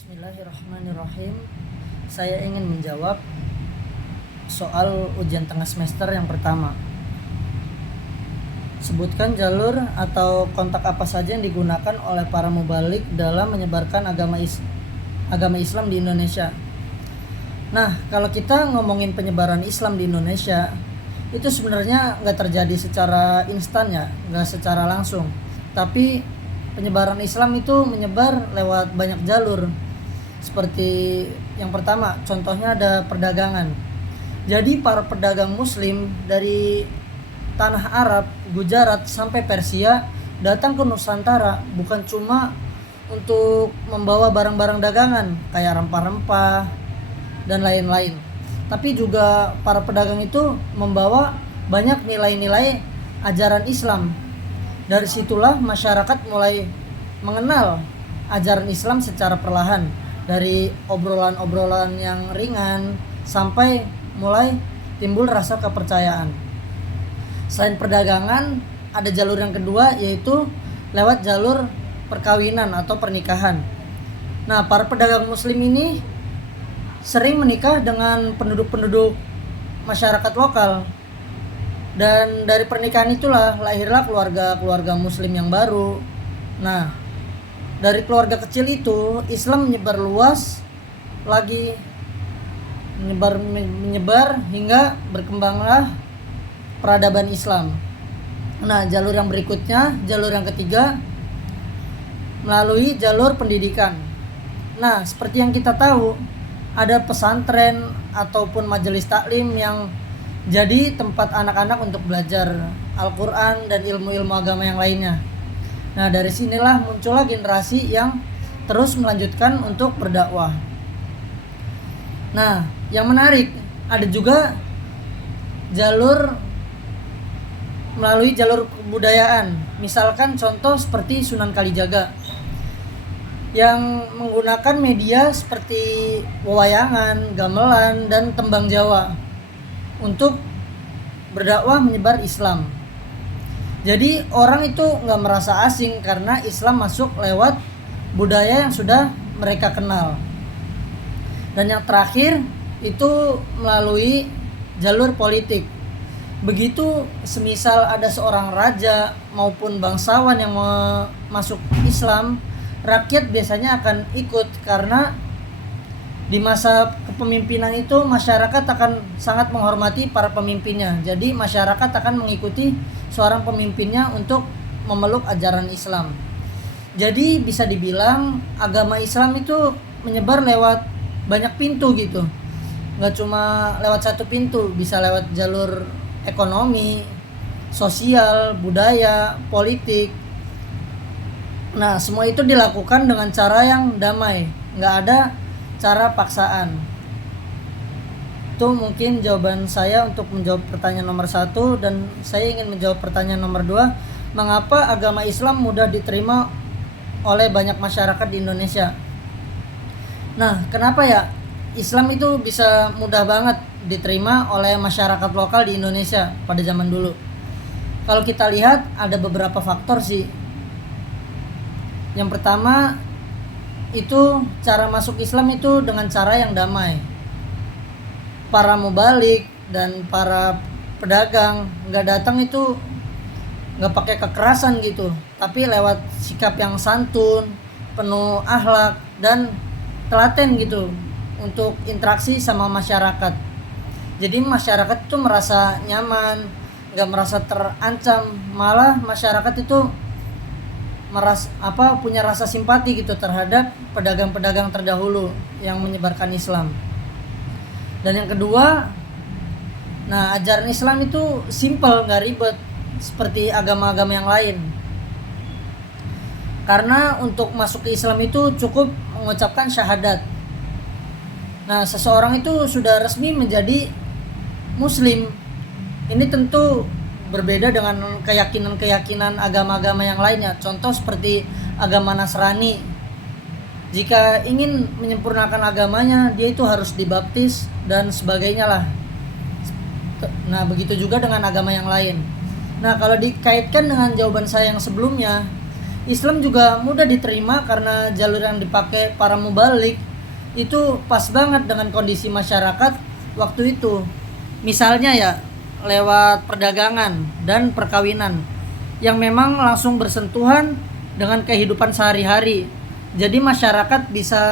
Bismillahirrahmanirrahim. Saya ingin menjawab soal ujian tengah semester yang pertama. Sebutkan jalur atau kontak apa saja yang digunakan oleh para mubalik dalam menyebarkan agama Islam di Indonesia. Nah, kalau kita ngomongin penyebaran Islam di Indonesia, itu sebenarnya nggak terjadi secara instan ya, nggak secara langsung. Tapi penyebaran Islam itu menyebar lewat banyak jalur. Seperti yang pertama, contohnya ada perdagangan. Jadi para pedagang muslim dari tanah Arab, Gujarat sampai Persia datang ke Nusantara bukan cuma untuk membawa barang-barang dagangan kayak rempah-rempah dan lain-lain. Tapi juga para pedagang itu membawa banyak nilai-nilai ajaran Islam. Dari situlah masyarakat mulai mengenal ajaran Islam secara perlahan, dari obrolan-obrolan yang ringan sampai mulai timbul rasa kepercayaan. Selain perdagangan, ada jalur yang kedua, yaitu lewat jalur perkawinan atau pernikahan. Nah, para pedagang muslim ini sering menikah dengan penduduk-penduduk masyarakat lokal. Dan dari pernikahan itulah lahirlah keluarga-keluarga muslim yang baru. Nah, dari keluarga kecil itu Islam menyebar luas lagi, menyebar hingga berkembanglah peradaban Islam. Nah, jalur yang berikutnya, jalur yang ketiga, melalui jalur pendidikan. Nah, seperti yang kita tahu, ada pesantren ataupun majelis taklim yang jadi tempat anak-anak untuk belajar Al-Quran dan ilmu-ilmu agama yang lainnya. Nah, dari sinilah muncullah generasi yang terus melanjutkan untuk berdakwah. Nah, yang menarik, ada juga jalur melalui jalur kebudayaan. Misalkan contoh seperti Sunan Kalijaga yang menggunakan media seperti wewayangan, gamelan, dan tembang Jawa untuk berdakwah menyebar Islam. Jadi orang itu nggak merasa asing karena Islam masuk lewat budaya yang sudah mereka kenal. Dan yang terakhir itu melalui jalur politik. Begitu semisal ada seorang raja maupun bangsawan yang mau masuk Islam, rakyat biasanya akan ikut karena di masa kepemimpinan itu masyarakat akan sangat menghormati para pemimpinnya. Jadi masyarakat akan mengikuti seorang pemimpinnya untuk memeluk ajaran Islam. Jadi bisa dibilang agama Islam itu menyebar lewat banyak pintu gitu. Nggak cuma lewat satu pintu, bisa lewat jalur ekonomi, sosial, budaya, politik. Nah, semua itu dilakukan dengan cara yang damai, nggak ada cara paksaan. Itu mungkin jawaban saya untuk menjawab pertanyaan nomor 1, dan saya ingin menjawab pertanyaan nomor 2. Mengapa agama Islam mudah diterima oleh banyak masyarakat di Indonesia? Nah, kenapa ya Islam itu bisa mudah banget diterima oleh masyarakat lokal di Indonesia pada zaman dulu? Kalau kita lihat ada beberapa faktor sih. Yang pertama, itu cara masuk Islam itu dengan cara yang damai. Para mubalik dan para pedagang nggak datang itu nggak pakai kekerasan gitu, tapi lewat sikap yang santun, penuh akhlak dan telaten gitu untuk interaksi sama masyarakat. Jadi masyarakat itu merasa nyaman, nggak merasa terancam, malah masyarakat itu punya rasa simpati gitu terhadap pedagang-pedagang terdahulu yang menyebarkan Islam. Dan yang kedua, nah ajaran Islam itu simple, nggak ribet seperti agama-agama yang lain. Karena untuk masuk ke Islam itu cukup mengucapkan syahadat. Nah, seseorang itu sudah resmi menjadi Muslim. Ini tentu berbeda dengan keyakinan-keyakinan agama-agama yang lainnya. Contoh seperti agama Nasrani. Jika ingin menyempurnakan agamanya, dia itu harus dibaptis dan sebagainya lah. Nah, begitu juga dengan agama yang lain. Nah, kalau dikaitkan dengan jawaban saya yang sebelumnya, Islam juga mudah diterima karena jalur yang dipakai para mubalik itu pas banget dengan kondisi masyarakat waktu itu. Misalnya ya, lewat perdagangan dan perkawinan yang memang langsung bersentuhan dengan kehidupan sehari-hari. Jadi masyarakat bisa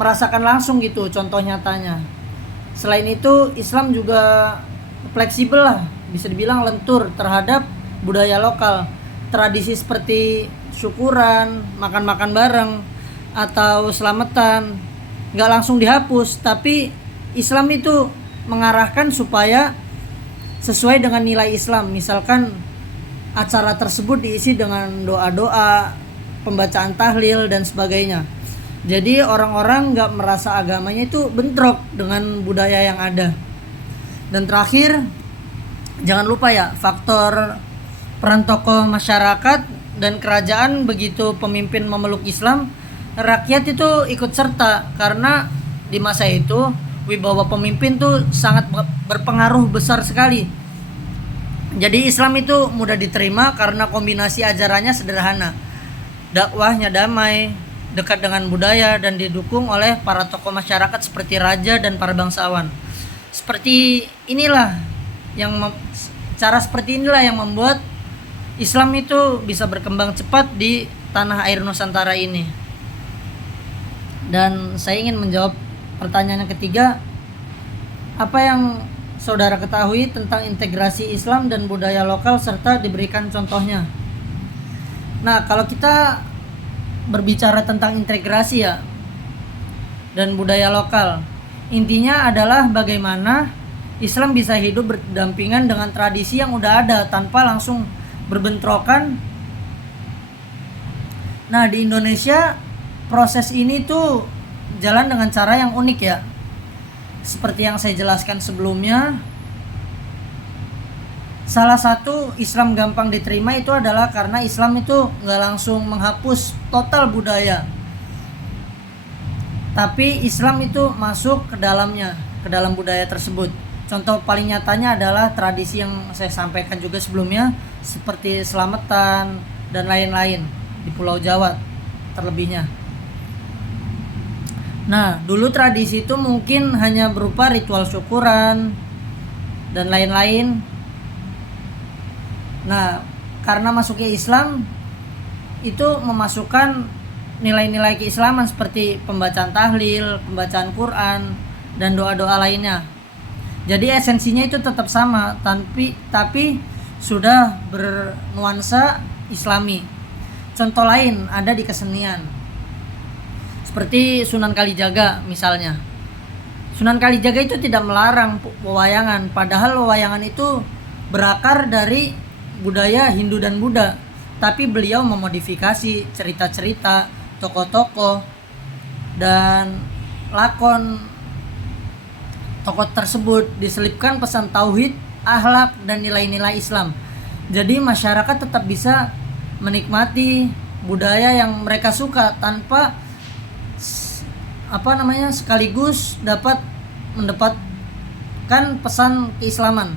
merasakan langsung gitu contoh nyatanya. Selain itu, Islam juga fleksibel lah, bisa dibilang lentur terhadap budaya lokal. Tradisi seperti syukuran, makan-makan bareng, atau selamatan nggak langsung dihapus, tapi Islam itu mengarahkan supaya sesuai dengan nilai Islam. Misalkan acara tersebut diisi dengan doa-doa, pembacaan tahlil dan sebagainya. Jadi orang-orang nggak merasa agamanya itu bentrok dengan budaya yang ada. Dan terakhir, jangan lupa ya, faktor peran tokoh masyarakat dan kerajaan. Begitu pemimpin memeluk Islam, rakyat itu ikut serta, karena di masa itu wibawa pemimpin tuh sangat berpengaruh besar sekali. Jadi Islam itu mudah diterima karena kombinasi ajarannya sederhana, dakwahnya damai, dekat dengan budaya, dan didukung oleh para tokoh masyarakat seperti raja dan para bangsawan. Seperti inilah yang cara seperti inilah yang membuat Islam itu bisa berkembang cepat di tanah air Nusantara ini. Dan saya ingin menjawab pertanyaan yang ketiga, apa yang saudara ketahui tentang integrasi Islam dan budaya lokal serta diberikan contohnya. Nah, kalau kita berbicara tentang integrasi ya dan budaya lokal, intinya adalah bagaimana Islam bisa hidup berdampingan dengan tradisi yang udah ada tanpa langsung berbentrokan. Nah, di Indonesia proses ini tuh jalan dengan cara yang unik ya. Seperti yang saya jelaskan sebelumnya, salah satu Islam gampang diterima itu adalah karena Islam itu nggak langsung menghapus total budaya, tapi Islam itu masuk ke dalamnya, ke dalam budaya tersebut. Contoh paling nyatanya adalah tradisi yang saya sampaikan juga sebelumnya, seperti selamatan dan lain-lain di Pulau Jawa terlebihnya. Nah, dulu tradisi itu mungkin hanya berupa ritual syukuran dan lain-lain. Nah, karena masuknya Islam itu memasukkan nilai-nilai keislaman seperti pembacaan tahlil, pembacaan Quran, dan doa-doa lainnya. Jadi esensinya itu tetap sama, tapi sudah bernuansa Islami. Contoh lain ada di kesenian, seperti Sunan Kalijaga misalnya. Sunan Kalijaga itu tidak melarang pewayangan, padahal pewayangan itu berakar dari budaya Hindu dan Buddha, tapi beliau memodifikasi cerita-cerita, tokoh-tokoh, dan lakon tokoh tersebut diselipkan pesan tauhid, akhlak, dan nilai-nilai Islam. Jadi masyarakat tetap bisa menikmati budaya yang mereka suka tanpa sekaligus dapat mendapatkan pesan keislaman.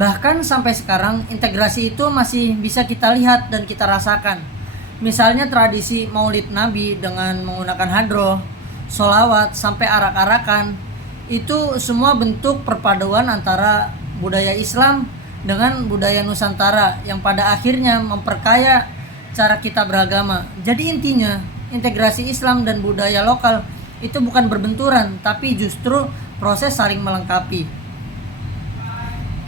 Bahkan sampai sekarang integrasi itu masih bisa kita lihat dan kita rasakan. Misalnya tradisi Maulid Nabi dengan menggunakan hadroh, sholawat, sampai arak-arakan, itu semua bentuk perpaduan antara budaya Islam dengan budaya Nusantara yang pada akhirnya memperkaya cara kita beragama. Jadi intinya integrasi Islam dan budaya lokal itu bukan berbenturan, tapi justru proses saling melengkapi.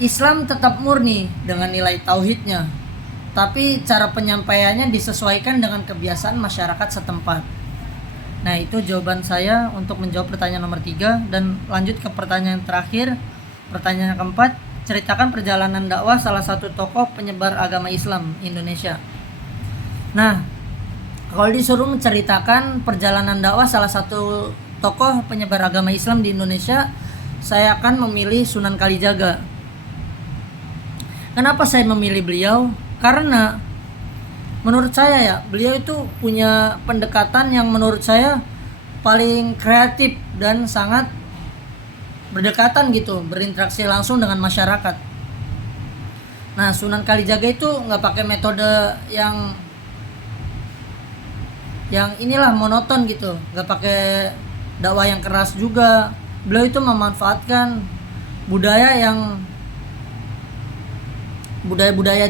Islam tetap murni dengan nilai tauhidnya, tapi cara penyampaiannya disesuaikan dengan kebiasaan masyarakat setempat. Nah, itu jawaban saya untuk menjawab pertanyaan nomor 3. Dan lanjut ke pertanyaan terakhir, pertanyaan keempat, ceritakan perjalanan dakwah salah satu tokoh penyebar agama Islam Indonesia. Nah, kalau disuruh menceritakan perjalanan dakwah salah satu tokoh penyebar agama Islam di Indonesia, saya akan memilih Sunan Kalijaga. Kenapa saya memilih beliau? Karena menurut saya ya, beliau itu punya pendekatan yang menurut saya paling kreatif dan sangat berdekatan gitu, berinteraksi langsung dengan masyarakat. Nah, Sunan Kalijaga itu nggak pakai metode yang inilah monoton gitu, nggak pakai dakwah yang keras juga. Beliau itu memanfaatkan budaya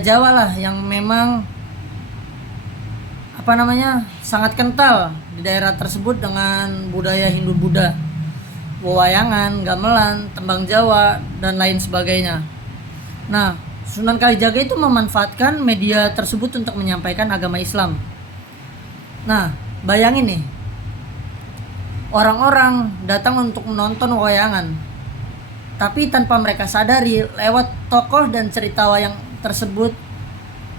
Jawa lah yang memang sangat kental di daerah tersebut dengan budaya Hindu-Buddha, wewayangan, gamelan, tembang Jawa dan lain sebagainya. Nah, Sunan Kalijaga itu memanfaatkan media tersebut untuk menyampaikan agama Islam. Nah, bayangin nih, orang-orang datang untuk menonton wewayangan, tapi tanpa mereka sadari lewat tokoh dan cerita wayang tersebut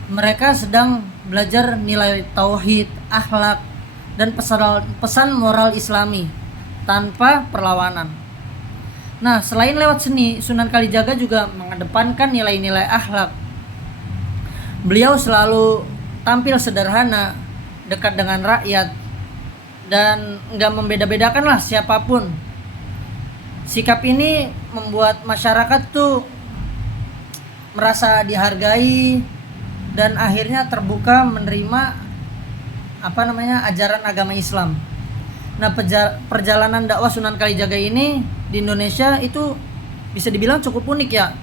mereka sedang belajar nilai tauhid, akhlak, dan pesan moral Islami tanpa perlawanan. Nah, selain lewat seni, Sunan Kalijaga juga mengedepankan nilai-nilai akhlak. Beliau selalu tampil sederhana, dekat dengan rakyat, dan nggak membeda-bedakan lah siapapun. Sikap ini membuat masyarakat tuh merasa dihargai dan akhirnya terbuka menerima ajaran agama Islam. Nah, perjalanan dakwah Sunan Kalijaga ini di Indonesia itu bisa dibilang cukup unik ya,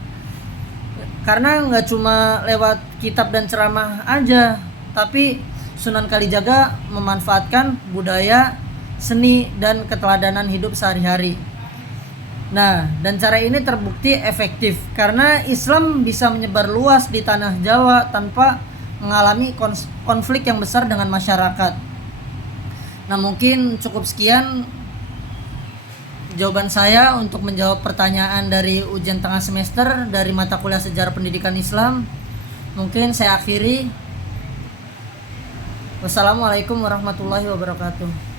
karena nggak cuma lewat kitab dan ceramah aja, tapi Sunan Kalijaga memanfaatkan budaya, seni, dan keteladanan hidup sehari-hari. Nah, dan cara ini terbukti efektif karena Islam bisa menyebar luas di tanah Jawa tanpa mengalami konflik yang besar dengan masyarakat. Nah, mungkin cukup sekian jawaban saya untuk menjawab pertanyaan dari ujian tengah semester dari mata kuliah Sejarah Pendidikan Islam. Mungkin saya akhiri. Wassalamualaikum warahmatullahi wabarakatuh.